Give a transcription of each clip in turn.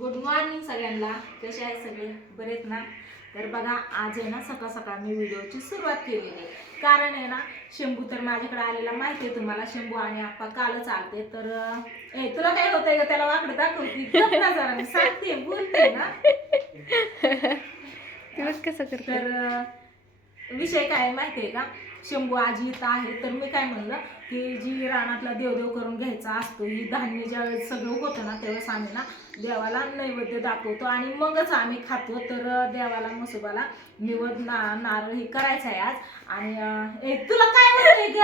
Good morning सगळ्यांना. कसे आहे सगळे? बरेत ना? तर बघा, आज आहे ना सकाळ सकाळ मी व्हिडिओची सुरुवात केलेली आहे. कारण आहे ना, शंभू तर माझ्याकडे आलेला माहिती आहे तुम्हाला. शंभू आणि आप्पा कालच आलते. तर तुला काय होतंय ग? त्याला वाकडं दाखवती गप ना जरा, मी सांगते बोलते ना. कसं करते? तर विषय काय माहिती आहे का, शंभू आजी इथं आहे. तर मी काय म्हणलं की जी रानातला देवदेव करून घ्यायचा असतो, ही धान्य ज्यावेळेस सगळं होतं ना त्यावेळेस आम्ही ना देवाला नैवेद्य दाखवतो आणि मगच आम्ही खातो. तर देवाला मसोबाला निवद नारळ ही करायचा आहे आज. आणि तुला काय म्हणते ग?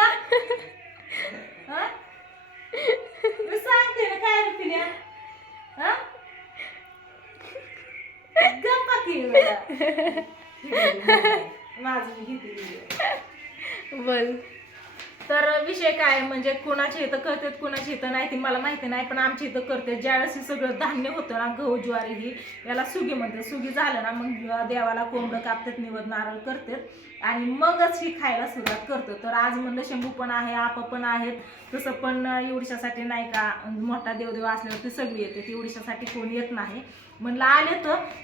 मी सांगते ना काय रे पिल्या, गप्पा की माझी घेतली बोल. तर विषय काय म्हणजे कोणाची इथं करतात कोणाची इथं नाही ती मला माहिती नाही, पण आमची इथं करते. ज्यावेळेस हे सगळं धान्य होतं ना, गहू ज्वारी ही याला सुगी म्हणते. सुगी झालं ना मग देवाला कोंबडं कापतात, निवद नारळ करतात आणि मगच ही खायला सुरुवात करतो. तर आज म्हणलं शंभू पण आहे, आपा पण आहेत. तसं पण एवढीशासाठी नाही का, मोठा देवदेव असल्यावर ते सगळी येते, एवढीशासाठी कोण येत नाही. म्हणलं आले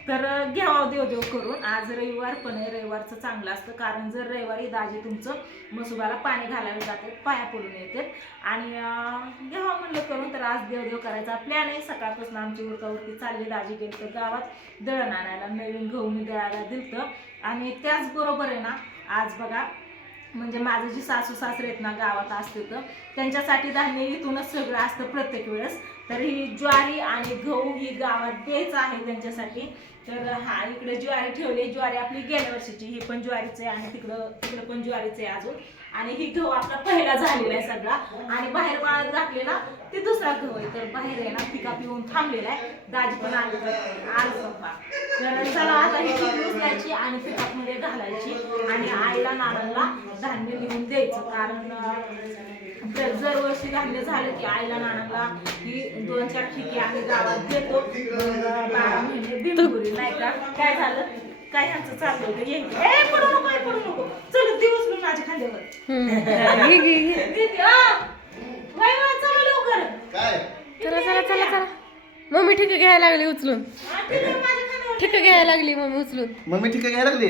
तर घ्यावं देवदेव करून. आज रविवार पण आहे, रविवारचं चांगलं असतं. कारण जर रविवारी दाजी तुमचं मसुबाला पाणी घालायला जातात, पाया पडून येतात आणि घ्यावं म्हणलं करून. तर आज देवदेव करायचा प्लॅन आहे. सकाळपासून आमची उरकाउरकी चालली. दाजी गेलं तर गावात दळण आणायला, नवीन गहू मी दळायला दिलतं. आणि त्याचबरोबर आहे ना, आज बघा म्हणजे माझं जी सासू सासरे आहेत ना गावात असते, तर त्यांच्यासाठी धान्य इथूनच सगळं असतं प्रत्येक वेळेस. तर ही ज्वारी आणि गहू ही गावात द्यायचं आहे त्यांच्यासाठी. तर हा इकडे ज्वारी ठेवली. ज्वारी आपली गेल्या वर्षीची, ही पण ज्वारीच आहे आणि तिकडं पण ज्वारीच आहे अजून. आणि ही गहू आपला पहिला झालेला आहे सगळा. आणि बाहेर वाळत घातलेला ते दुसरा गहू आहे. तर बाहेर आहे ना पिका पिऊन थांबलेला आहे. दाजी पण आले पप्पा. तर चला आता ही पिकी उचलायची आणि पिकामध्ये घालायची आणि आईला नानांना धान्य लिहून द्यायचं. कारण जर वर्षी धान्य झालं की आईला नानांना ही 2-4 ठिकी आम्ही गावात देतो. 12 महिने बिनबुरी नाही का. काय झालं काय ह्यांचं चाललं होतं, ये पडू नको चल ती उचलून माझ्या खांद्यावर. चला मम्मी ठीक घ्यायला लागली उचलून. ठीक घ्यायला लागली मम्मी उचलून. मम्मी ठीक घ्यायला लागली.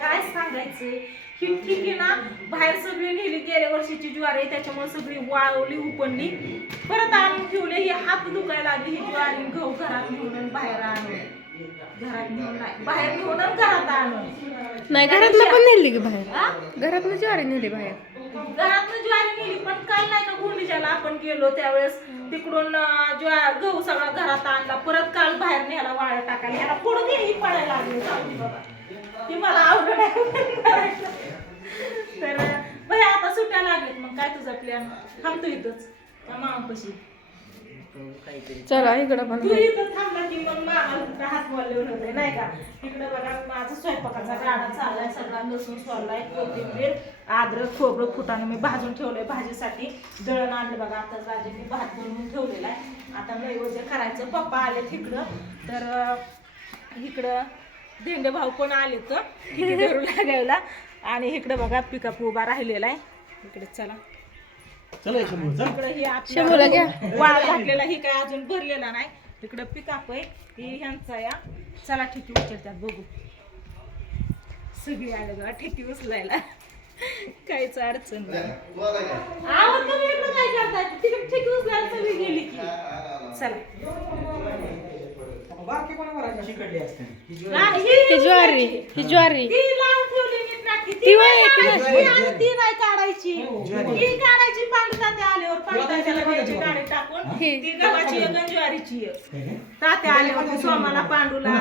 काय सांगायचं, ही ठीक आहे ना. बाहेर सगळी नेली गेल्या वर्षीची ज्वारी, त्याच्यामुळे सगळी वाळवली उपणली, परत आणून ठेवले. ही हात दुखायला लागली. ही ज्वारी गहू घरात घेऊन बाहेर आणून, घरात घेऊन नाही बाहेर घेऊन घरात आणून नाही, घरातनं पण नेली की बाहेर. घरातनं ज्वारी नेली बाहेर. घरातनं ज्वारी नेली. पण काल नाही का गुंडीच्याला आपण गेलो त्यावेळेस तिकडून गहू सगळा घरात आणला, परत काल बाहेर न्यायला वाळा टाकायला. ह्याला पुढं ही पडायला लागली. बाबा ती मला आवडत आहे. तर भैया आता सुट्ट्या लागलेत, मग काय तुझा प्लॅन? थांबतो इथंच का मामापाशी? चला इकडं पण. तू इथं थांबला की मग मामा हात बोलले होते नाही का. इकडं बघा माझा स्वयंपाकाचा गाडा चाललाय. सगळा लसूण सोडलाय, कोथिंबीर, अद्रक, खोबरं, फुटाणे मी भाजून ठेवलंय भाजीसाठी. दळण आणलं बघा आता राजेने, भात बनवून ठेवलेला आहे. आता नैवेद्य करायचं. पप्पा आलेत इकडं. तर इकडं धेंडे भाऊ पण आले तर धरू लागायला. आणि इकडं बघा पिकाप उभा राहिलेला आहे. इकडे चला इकडं ही आपल्या वाळ घातलेला, ही काय अजून भरलेला नाही. तिकडं पिकाप आहे ही ह्यांचा या. चला ठिकी उचलतात बघू. सगळी आले बघा ठिकी उचलायला, काहीच अडचण नाही. आवड तुम्ही इकडं काय करताय? तिकडे ठिकी उचलायला सगळी गेली की. चला ही ज्वारी ती लावून ठेवली नीट नाटकी. ती ती वय ती नाही काढायची. ही काढायची पांढरी तात्या आल्यावर. पांढऱ्याला द्यायची गाडी टाकून. ती गव्हाची एक आणि ज्वारीची एक. तात्या आल्यावर सोमाला, पांडूला,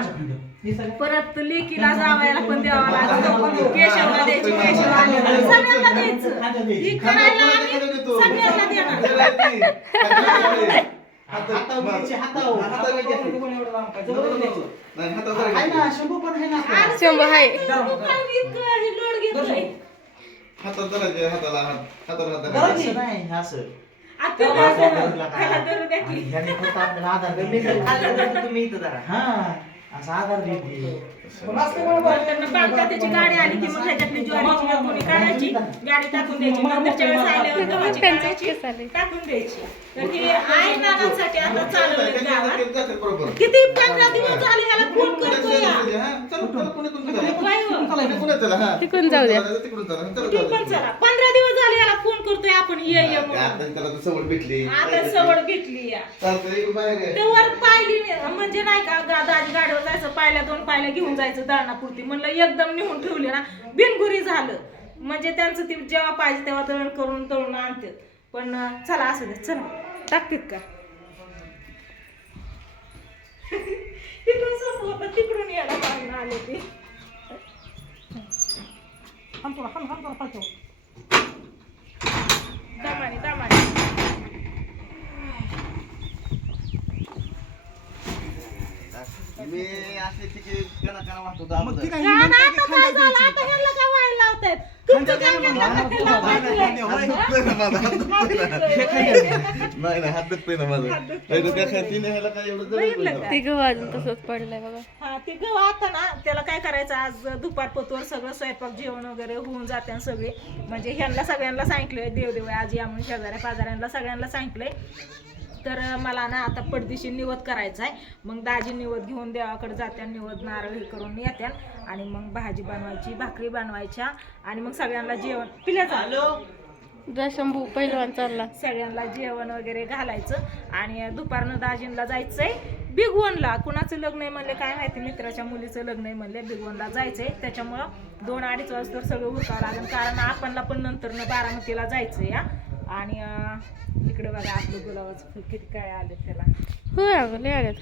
परत लेकीला जावायला पण द्यावा लागतं. केशवला द्यायची, केशव आल्यावर सगळ्यांना द्यायचं. ही करायला आम्ही सगळ्यांना देणार. शंभू आहे. त्याची गाडी आली की मग ह्याच्यातली ज्वारीची कोणी काढायची करायची, गाडी टाकून द्यायची. नंतरच्या वेळेस आल्यावर गव्हाची काढायची, टाकून द्यायची. तर हे आई नानांसाठी आता चालवले गावात. किती 15 दिवस झाले ह्याला फोन करतोय या. काय हो? तिकडून जाऊ द्या. कुठून पण चला. 15 दिवस झाले याला फोन करतोय आपण ये म्हणून. आता सवड भेटली या. तेव्हा पाहिली म्हणजे नाही का दाजी गाडीवर जायचं, पायल्या 2 पायल्या घेऊन जायचं दळणापुरती. म्हणलं एकदम निघून ठेवले ना बिनगुरी झालं. म्हणजे त्यांचं ती जेव्हा पाहिजे तेव्हा दळण करून तळून आणतात. पण चला असू दे, चला टाकतात का तिकडून सोपं होतं, तिकडून यायला पाहिजे आले ते. दमाने दमाने मी असे तिकीट कणा वाटतो मग ती काय आता काय झालं? आता ह्याला काय व्हायला लावतायत? तुमचं काय म्हणणं आहे? नाही हात दुखतोय ना माझं. तिने ह्याला काय एवढं बघितलं का? ते गहू अजून तसंच पडलंय बघा. हा ते गहू आता ना त्याला काय करायचं, आज दुपार पतवर सगळं स्वयंपाक जेवण वगैरे होऊन जाते आणि सगळे म्हणजे ह्यांना सगळ्यांना सांगितलंय, देव आज या म्हणून शेजाऱ्या पाजाऱ्यांना सगळ्यांना सांगितलंय. तर मला ना आता पडदिशी निवद करायचा आहे. मग दाजी निवद घेऊन देवाकडे जात्या, निवद नारळ हे करून येत्या आणि मग भाजी बनवायची, भाकरी बनवायच्या आणि मग सगळ्यांना जेवण पिल्याचं शंभू पहिलवान चालला. सगळ्यांना जेवण वगैरे घालायचं आणि दुपारनं दाजींला जायचंय बिगवनला. कुणाचं लग्न आहे म्हणले काय माहिती, मित्राच्या मुलीचं लग्न आहे म्हणले, बिगवनला जायचंय. त्याच्यामुळं 2-2:30 वाजता सगळं उरकावं लागेल, कारण आपणला पण नंतरनं बारामतीला जायचं या. आणि इकडे बघा आपलं गुलाबाचं फुल किती काय आले त्याला. होय अगं लय आल्यात.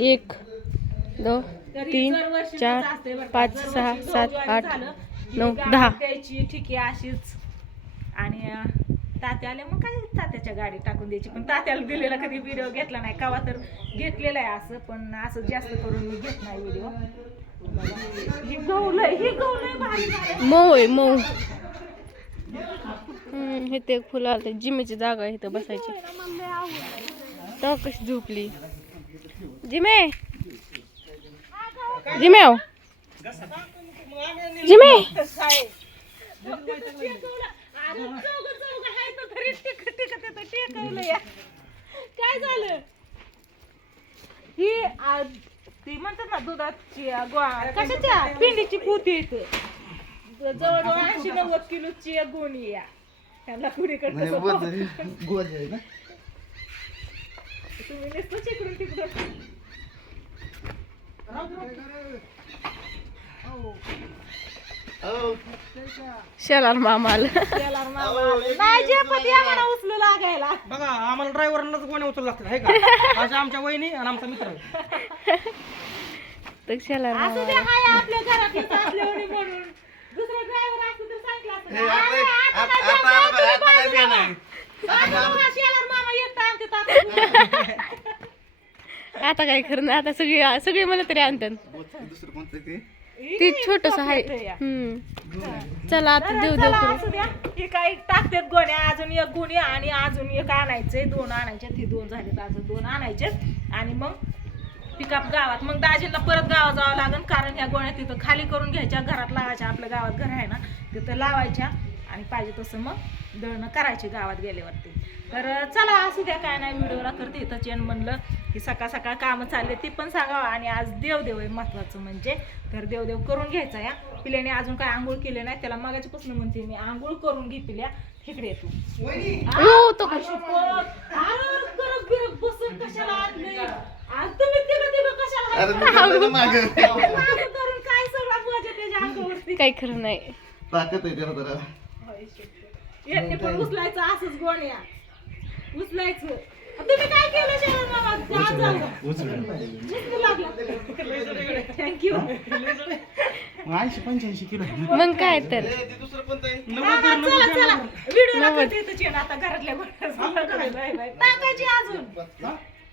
1 2 3 4 5 6 7 8 9 10 द्यायची ठीक आहे अशीच. आणि तात्या आले मग काय तात्याच्या गाडी टाकून द्यायची. पण तात्याला दिलेला कधी व्हिडिओ घेतला नाही, कवा तर घेतलेला आहे असं, पण असं जास्त करून मी घेत नाही व्हिडिओ. ही गवलंय भारी झालंय. मऊ आहे मऊ. हे ते फुलं आले. जिमेची जागा आहे इथं बसायची. तेव्हा कशी झोपली जिमे. जिमे जिमे काय झालं ही ती म्हणतात ना दुधाची कशाच्या पिंडीची पोती येते जवळजवळ 80-90 किलोची गोणी या. त्यांना कुणीकडे तुम्ही नुसतं चिकडून तिकडून शेलार मामा आलं. नाही झेपत या मला उचलू लागायला. बघा आम्हाला ड्रायव्हरलाच गोण्या उचलू लागतात आहे का? अशा आमच्या वहिनी आणि आमचा मित्र. तर शेलार असं मामा ते हाय आपल्या घरातलं असल्यावर म्हणून दुसरा ड्रायव्हर असतो तर सांगितलं आता काय खरं नाही. आता सगळे मला तरी आणतात. दुसरं कोणतं ते ती छोटस आहे. चला आता देव देव करू. असू द्या. हे काही टाकतात गोण्या, अजून एक गुणी आणि अजून एक आणायचे, 2 आणायचे. ते 2 झाले, अजून 2 आणायचे आणि मग पिकअप गावात. मग दाजीला परत गावात जावं लागेल, कारण ह्या गोण्या तिथं खाली करून घ्यायच्या, घरात लावायच्या. आपल्या गावात घर आहे ना तिथं लावायच्या आणि पाहिजे तसं मग दळणं करायची गावात गेल्यावरती. तर चला असू द्या, काय नाही व्हिडिओला करते इथं चेन म्हणलं की सकाळ सकाळ कामं चालले ती पण सांगावं. आणि आज देवदेव आहे महत्वाचं म्हणजे, तर देवदेव करून घ्यायचा या. पिल्याने अजून काय आंघोळ केले नाही, त्याला मागाच्यापासून म्हणते मी आंघोळ करून घे पिल्या. तिकडे येतो तो बसून कशाला आणलंय? आज तुम्ही तिघं कशाला अरे मी केलं ना मागं. मागं करून काय सगळा बोजा त्याच्या अंगावरती. काही खरं नाही. ताकद आहे त्याला जरा. यांनी पण उचलायचं असंच गोण्या उचलायचं. तुम्ही काय केलं शेवट मामा? उचलू लागला. थँक्यू. 80-85 किलो. मग काय तर ए, ते दुसरं कोणतं आहे? चला चला व्हिडिओ टाकायची आता घरातल्या गोष्टी टाकायची अजून.